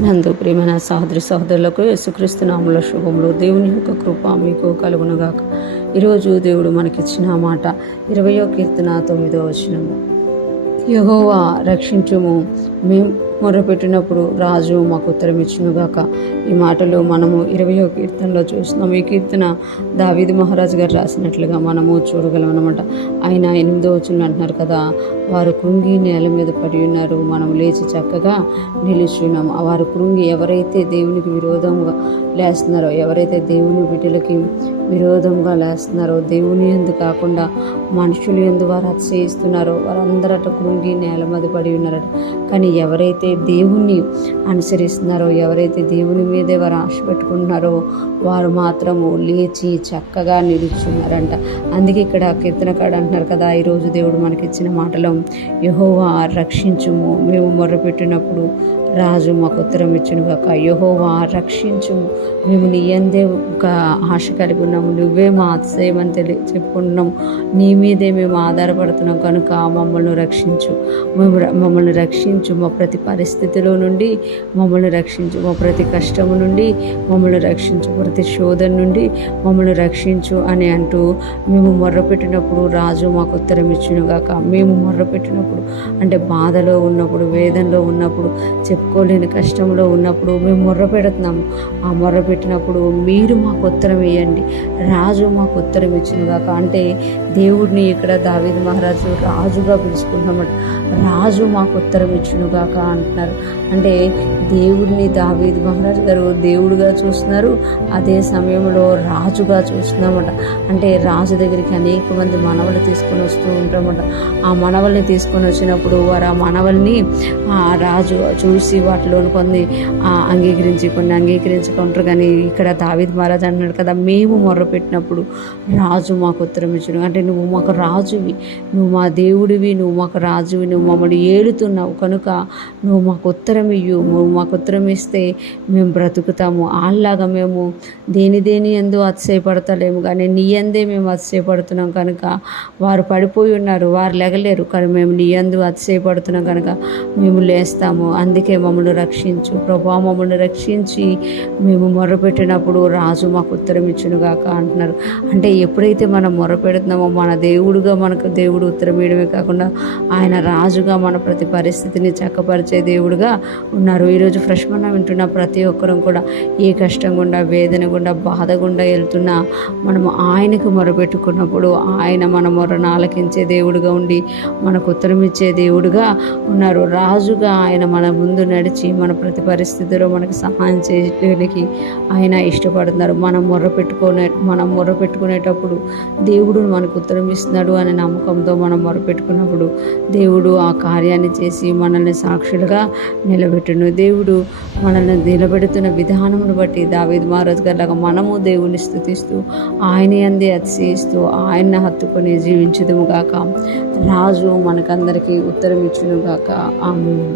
క్రీస్తునందు ప్రియమైన సహోదరి సహోదరులకు యేసుక్రీస్తు నామములో శుభములు. దేవుని యొక్క కృప మీకు కలుగునుగాక. ఈరోజు దేవుడు మనకిచ్చిన మాట 20వ కీర్తన 9వ వచనము. యెహోవా రక్షించుము, మేము మొరపెట్టినప్పుడు రాజు మాకు ఉత్తరం ఇచ్చునుగాక. ఈ మాటలు మనము 20వ కీర్తనలో చూస్తున్నాం. ఈ కీర్తన దావీదు మహారాజు గారు రాసినట్లుగా మనము చూడగలం అన్నమాట. ఆయన 8వ వచనంలో అంటున్నారు కదా, వారు కృంగి నేల మీద పడి ఉన్నారు, మనం లేచి చక్కగా నిలుచున్నాము. వారు కృంగి ఎవరైతే దేవునికి విరోధంగా లేస్తున్నారో, ఎవరైతే దేవుని బిడ్డలకి విరోధంగా లేస్తున్నారో, దేవుని యందు కాకుండా మనుషులు యందు వారు అతిశయిస్తున్నారో వారందరట కృంగి నేల మీద పడి ఉన్నారట. కానీ ఎవరైతే దేవుణ్ణి అనుసరిస్తున్నారో, ఎవరైతే దేవుని మీదే వారు ఆశ పెట్టుకుంటున్నారో వారు మాత్రము లేచి చక్కగా నిలుచున్నారంట. అందుకే ఇక్కడ కీర్తనకాడు అంటున్నారు కదా, ఈరోజు దేవుడు మనకిచ్చిన మాటలో యెహోవా రక్షించుము, మేము మొర్రపెట్టినప్పుడు రాజు మాకు ఉత్తరం ఇచ్చునుగాక. యెహోవా రక్షించుము, మేము నీ యందే ఒక ఆశ కలిగి ఉన్నాము, నువ్వే మా అతిశయం అని చెప్పుకుంటున్నాము, నీ మీదే మేము ఆధారపడుతున్నాం కనుక మమ్మల్ని రక్షించు, మమ్మల్ని రక్షించు, మా ప్రతి పరిస్థితిలో నుండి మమ్మల్ని రక్షించు, మా ప్రతి కష్టము నుండి మమ్మల్ని రక్షించు, ప్రతి శోధన నుండి మమ్మల్ని రక్షించు అని అంటూ మేము మొర్రపెట్టినప్పుడు రాజు మాకు ఉత్తరం ఇచ్చునుగాక. మేము మొర్రపెట్టినప్పుడు అంటే బాధలో ఉన్నప్పుడు, వేదనలో ఉన్నప్పుడు, చెప్పుకోలేని కష్టంలో ఉన్నప్పుడు మేము మొర్ర పెడుతున్నాము. ఆ మొర్ర పెట్టినప్పుడు మీరు మాకు ఉత్తరం ఇవ్వండి, రాజు మాకు ఉత్తరం ఇచ్చినగాక. అంటే దేవుడిని ఇక్కడ దావీదు మహారాజు రాజుగా పిలుచుకుంటున్నామట. రాజు మాకు ఉత్తరం ఇచ్చునుగాక అంటున్నారు. అంటే దేవుడిని దావీదు మహారాజు గారు దేవుడుగా చూస్తున్నారు, అదే సమయంలో రాజుగా చూస్తున్నామట. అంటే రాజు దగ్గరికి అనేక మంది మనవలు తీసుకొని వస్తూ ఉంటామట. ఆ మనవల్ని తీసుకొని వచ్చినప్పుడు వారు ఆ మనవల్ని రాజు చూసి వాటిలోని కొన్ని అంగీకరించి కొన్ని అంగీకరించుకుంటారు. కానీ ఇక్కడ దావీదు మహారాజు అంటున్నాడు కదా, మేము మొర్రపెట్టినప్పుడు రాజు మాకు ఉత్తరం ఇచ్చును. అంటే నువ్వు మాకు రాజువి, నువ్వు మా దేవుడివి, నువ్వు మాకు రాజువి, నువ్వు మమ్మల్ని ఏలుతున్నావు కనుక నువ్వు మాకు ఉత్తరం ఇయ్యు. నువ్వు మాకు ఉత్తరం ఇస్తే మేము బ్రతుకుతాము. వాళ్ళలాగా మేము దేని ఎందు అతిశయపడతలేము, కానీ నీ యందే మేము అతిశయపడుతున్నాం కనుక వారు పడిపోయి ఉన్నారు, వారు లెగలేరు, కానీ మేము నీ యందు అతిశయపడుతున్నాం కనుక మేము లేస్తాము. అందుకే మమ్మల్ని రక్షించు ప్రభా, మమ్మల్ని రక్షించి మేము మొర్రపెట్టినప్పుడు రాజు మాకు ఉత్తరం ఇచ్చునుగాక అంటున్నారు. అంటే ఎప్పుడైతే మనం మొర్రపెడుతున్నామో మన దేవుడుగా మనకు దేవుడు ఉత్తరం ఇవ్వడమే కాకుండా ఆయన రాజుగా మన ప్రతి పరిస్థితిని చక్కపరిచే దేవుడుగా ఉన్నారు. ఈరోజు ఫ్రెష్ మన వింటున్న ప్రతి ఒక్కరం కూడా ఏ కష్టం గుండా, వేదన గుండా, బాధ గుండా వెళ్తున్నా మనము ఆయనకు మొరపెట్టుకున్నప్పుడు ఆయన మన మొరను ఆలకించే దేవుడుగా ఉండి మనకు ఉత్తరం ఇచ్చే దేవుడుగా ఉన్నారు. రాజుగా ఆయన మన ముందు నడిచి మన ప్రతి పరిస్థితిలో మనకు సహాయం చేయడానికి ఆయన ఇష్టపడుతున్నారు. మనం మొర్రపెట్టుకునేటప్పుడు దేవుడు మనకు ఉత్తరం ఇస్తున్నాడు అనే నమ్మకంతో మనం మొరపెట్టుకున్నప్పుడు దేవుడు ఆ కార్యాన్ని చేసి మనల్ని సాక్షులుగా నిలబెట్టును. దేవుడు మనల్ని నిలబెడుతున్న విధానమును బట్టి దావీదు మహారాజు గారిలాగా మనము దేవుని స్తుతిస్తూ ఆయన యందే అతిశయిస్తూ ఆయన్ని హత్తుకొని జీవించుదుము గాక. రాజు మనకందరికీ ఉత్తరం ఇచ్చును గాక. ఆమేన్.